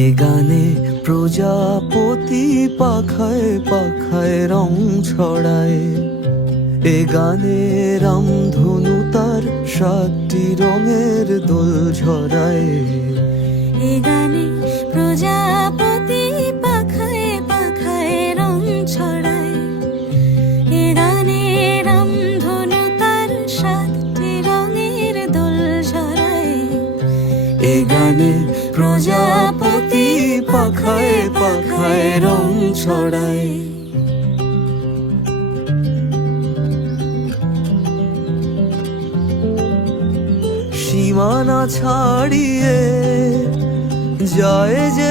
এ গানে প্রজাপতি পাখায় পাখায় রং ছড়ায়। এ গানে রামধনু তার 7টি রঙের দোল ঝরায়। এ গানে প্রজাপতি পাখায় পাখায় রং ছড়ায়। এ গানে রামধনু তার 7টি রঙের দোল ঝরায়। এ গানে প্রজাপতি পাখায় পাখায় রং ছড়ায়। সীমানা ছাড়িয়ে যায় যে